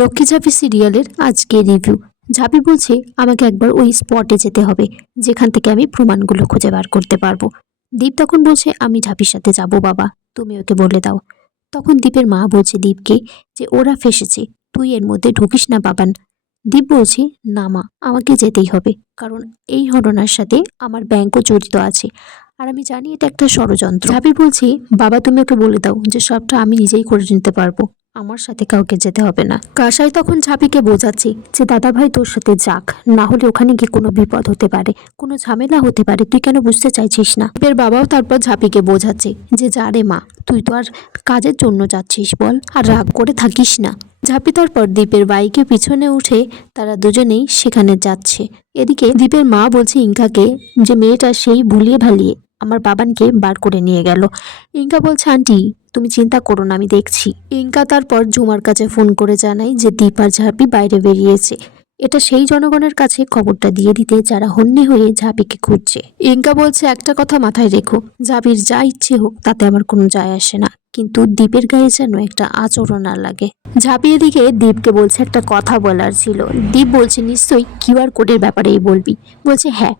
লক্ষ্মী ঝাঁপি সিরিয়ালের আজকে রিভিউ। ঝাঁপি বলছে আমাকে একবার ওই স্পটে যেতে হবে যেখান থেকে আমি প্রমাণগুলো খুঁজে বার করতে পারবো। দীপ তখন বলছে আমি ঝাঁপির সাথে যাব বাবা, তুমি ওকে বলে দাও। তখন দীপের মা বলছে দীপকে যে ওরা ফেসেছে, তুই এর মধ্যে ঢুকিস না বাবান। দীপ বলছে না মা, আমাকে যেতেই হবে, কারণ এই ঘটনার সাথে আমার ব্যাংকও জড়িত আছে আর আমি জানি এটা একটা ষড়যন্ত্র। ঝাঁপি বলছে বাবা তুমি ওকে বলে দাও যে সবটা আমি নিজেই করে নিতে পারবো, আমার সাথে কাউকে যেতে হবে না। কাসাই তখন ঝাঁপিকে বোঝাচ্ছে যে দাদা ভাই তোর সাথে যাক, না হলে ওখানে গিয়ে কোনো বিপদ হতে পারে, কোনো ঝামেলা হতে পারে, তুই কেন বুঝতে চাইছিস না। দীপের বাবাও তারপর ঝাঁপিকে বোঝাচ্ছে যে যা রে মা, তুই তো আর কাজের জন্য যাচ্ছিস বল, আর রাগ করে থাকিস না। ঝাঁপি তারপর দীপের বাইকে পিছনে উঠে তারা দুজনেই সেখানে যাচ্ছে। এদিকে দীপের মা বলছে ইঙ্কাকে যে মেয়েটা সেই ভুলিয়ে ভালিয়ে আমার বাবানকে বার করে নিয়ে গেল। ইঙ্কা বলছে আন্টি তুমি চিন্তা করো না, আমি দেখছি। ইঙ্কা তারপর ঝুমার কাছে ফোন করে জানায় যে দীপ আর ঝাঁপি বাইরে বেরিয়েছে। এটা সেই জনগণের কাছে খবরটা দিয়ে দিতে যারা হন্যে হয়ে ঝাঁপিকে খুঁজছে। ইঙ্কা বলছে একটা কথা মাথায় রেখো, ঝাঁপির যা ইচ্ছে হোক তাতে আমার কোনো যায় আসে না, কিন্তু দীপের গায়ে যেন একটা আচরণ না লাগে। ঝাঁপি এদিকে দীপকে বলছে একটা কথা বলার ছিল। দীপ বলছে নিশ্চয়ই কিউআর কোডের ব্যাপারেই বলবি। বলছে হ্যাঁ,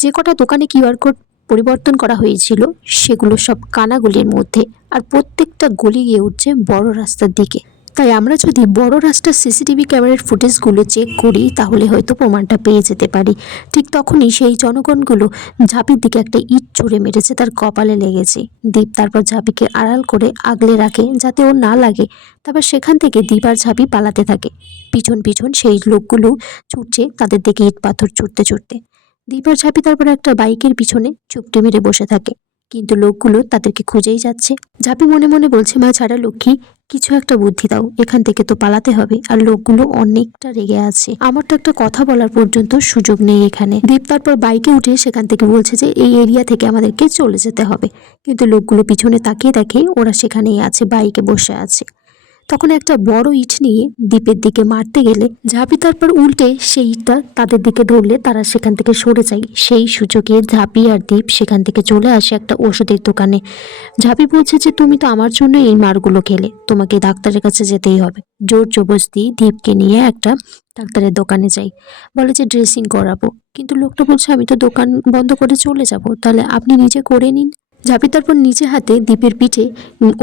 যে কটা দোকানে কিউআর কোড পরিবর্তন করা হয়েছিল সেগুলো সব কানাগলির মধ্যে, আর প্রত্যেকটা গলি গিয়ে উঠছে বড় রাস্তার দিকে। তাই আমরা যদি বড় রাস্তার সিসিটিভি ক্যামেরার ফুটেজগুলো চেক করি তাহলে হয়তো প্রমাণটা পেয়ে যেতে পারি। ঠিক তখনই সেই জনগণগুলো ঝাঁপির দিকে একটা ইট ছুঁড়ে মেরেছে, তার কপালে লেগেছে। দীপ তারপর ঝাঁপিকে আড়াল করে আগলে রাখে যাতে ওর না লাগে। তারপর সেখান থেকে দীপ আর ঝাঁপি পালাতে থাকে। পিছন পিছন সেই লোকগুলো ছুটছে তাদের দিকে ইট পাথর ছুটতে ছুটতে। দীপ আর ঝাঁপি তারপর একটা বাইকের পিছনে চুপটি মেরে বসে থাকে, কিন্তু লোকগুলো তাদেরকে খুঁজেই যাচ্ছে। ঝাঁপি মনে মনে বলছে মা ছাড়া লক্ষ্মী, কিছু একটা বুদ্ধি দাও, এখান থেকে তো পালাতে হবে, আর লোকগুলো অনেকটা রেগে আছে, আমার তো একটা কথা বলার পর্যন্ত সুযোগ নেই এখানে। দীপ তারপর বাইকে উঠে সেখান থেকে বলছে যে এই এরিয়া থেকে আমাদেরকে চলে যেতে হবে, কিন্তু লোকগুলো পিছনে তাকিয়ে দেখে ওরা সেখানেই আছে, বাইকে বসে আছে। তখন একটা বড় ইট নিয়ে দীপের দিকে মারতে গেলে ঝাঁপি তারপর উল্টে সেই ইটটা তাদের দিকে ধরলে তারা সেখান থেকে সরে যায়। সেই সুযোগে ঝাঁপি আর দীপ সেখান থেকে চলে আসে একটা ওষুধের দোকানে। ঝাঁপি বলছে যে তুমি তো আমার জন্য এই মারগুলো খেলে, তোমাকে ডাক্তারের কাছে যেতেই হবে। জোর জবরদস্তি দীপকে নিয়ে একটা ডাক্তারের দোকানে যাই, বলে যে ড্রেসিং করাবো, কিন্তু লোকটা বলছে আমি তো দোকান বন্ধ করে চলে যাব, তাহলে আপনি নিজে করে নিন। ঝাঁপি তারপর নিচে হাতে দীপের পিঠে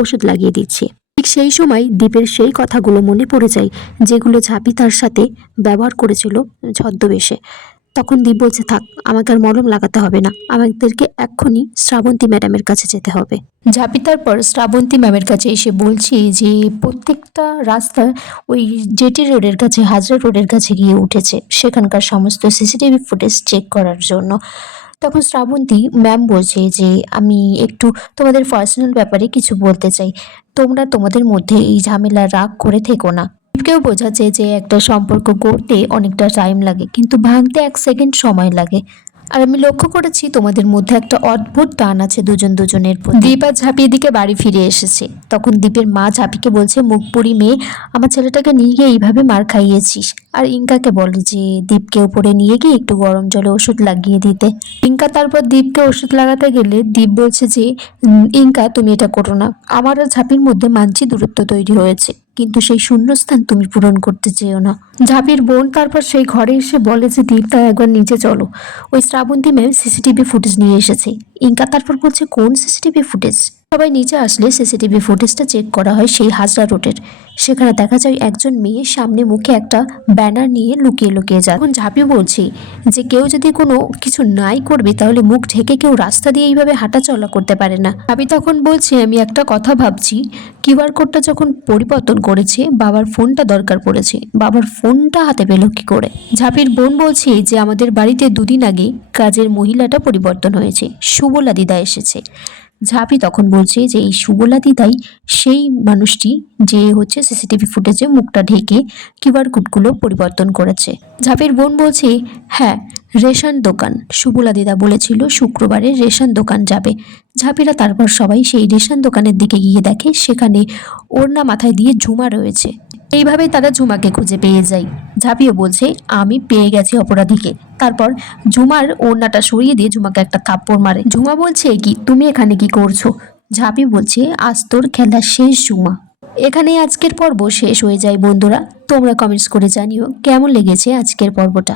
ওষুধ লাগিয়ে দিচ্ছে। ঠিক সেই সময় দীপের সেই কথাগুলো মনে পড়ে যায় যেগুলো ঝাঁপি তার সাথে ব্যবহার করেছিল ছদ্মবেশে। তখন দীপ বলছে থাক, আমাকে আর মলম লাগাতে হবে না, আমাদেরকে এক্ষুনি শ্রাবন্তী ম্যাডামের কাছে যেতে হবে। ঝাঁপি তারপর শ্রাবন্তী ম্যামের কাছে এসে বলছি যে প্রত্যেকটা রাস্তা ওই জেটি রোডের কাছে, হাজরা রোডের কাছে গিয়ে উঠেছে, সেখানকার সমস্ত সিসিটিভি ফুটেজ চেক করার জন্য। তখন শ্রাবন্তী ম্যাম বলছে যে আমি একটু তোমাদের পার্সোনাল ব্যাপারে কিছু বলতে চাই, তোমরা তোমাদের মধ্যে এই ঝামেলা রাগ করে থেকো না। কেউ বোঝাচ্ছে যে একটা সম্পর্ক গড়তে অনেকটা টাইম লাগে, কিন্তু ভাঙতে 1 সেকেন্ড সময় লাগে। আর আমি লক্ষ্য করেছি তোমাদের মধ্যে একটা অদ্ভুত টান আছে দুজন দুজনের প্রতি। দীপ আর ঝাঁপি এদিকে বাড়ি ফিরে এসেছে। তখন দীপের মা ঝাঁপিকে বলছে মুখ পুরি মেয়ে, আমার ছেলেটাকে নিয়ে গিয়ে এইভাবে মার খাইয়েছিস। আর ইঙ্কাকে বলে যে দীপকে উপরে নিয়ে গিয়ে একটু গরম জলে ওষুধ লাগিয়ে দিতে। ইঙ্কা তারপর দীপকে ওষুধ লাগাতে গেলে দীপ বলছে যে ইঙ্কা তুমি এটা করো না, আমার আর ঝাঁপির মধ্যে মানছি দূরত্ব তৈরি হয়েছে, কিন্তু সেই শূন্যস্থান তুমি পূরণ করতে চেয়েও না। ঝাঁপির বোন তারপর সেই ঘরে এসে বলে যে দীপ তা একবার নিচে চলো, ওই শ্রাবন্তী ম্যাম সিসিটিভি ফুটেজ নিয়ে এসেছে। ইঙ্কা তারপর বলছে কোন সিসিটিভি ফুটেজ? সবাই নিচে আসলে সিসিটিভি ফুটেজটা চেক করা হয় সেই হাজরা রোডের। সেখানে দেখা যায় একজন মেয়ে সামনে মুখে একটা ব্যানার নিয়ে লুকিয়ে লুকিয়ে যায়। এখন ঝাঁপি বলছে যে কেউ যদি কোনো কিছু নাই করবে তাহলে মুখ ঢেকে কেউ রাস্তা দিয়ে এইভাবে হাঁটা চলা করতে পারে না। ঝাঁপি তখন বলছে আমি একটা কথা ভাবছি, কিউআর কোডটা যখন পরিবর্তন করেছে বাবার ফোনটা দরকার পড়েছে, বাবার ফোনটা হাতে পেল কি করে? ঝাঁপির বোন বলছে যে আমাদের বাড়িতে 2 দিন আগে কাজের মহিলাটা পরিবর্তন হয়েছে, সুবলা দিদা এসেছে। ঝাঁপি তখন বলছে যে এই সুবলা দিদাই সেই মানুষটি যে হচ্ছে সিসিটিভি ফুটেজে মুখটা ঢেকে কিউআর কোডগুলো পরিবর্তন করেছে। ঝাঁপির বোন বলছে হ্যাঁ, রেশন দোকান, সুবলা দিদা বলেছিল শুক্রবারে রেশন দোকান যাবে। ঝাঁপিরা তারপর সবাই সেই রেশন দোকানের দিকে গিয়ে দেখে সেখানে ওড়না মাথায় দিয়ে ঝুমা রয়েছে। এইভাবেই তারা ঝুমাকে খুঁজে পেয়ে যায়। ঝাঁপিও বলছে আমি পেয়ে গেছি অপরাধীকে। তারপর ঝুমার ওড়নাটা সরিয়ে দিয়ে ঝুমাকে একটা থাপ্পড় মারে। ঝুমা বলছে কি তুমি এখানে কি করছো? ঝাঁপি বলছে আজ তোর খেলা শেষ ঝুমা। এখানেই আজকের পর্ব শেষ হয়ে যায় বন্ধুরা। তোমরা কমেন্টস করে জানিও কেমন লেগেছে আজকের পর্বটা।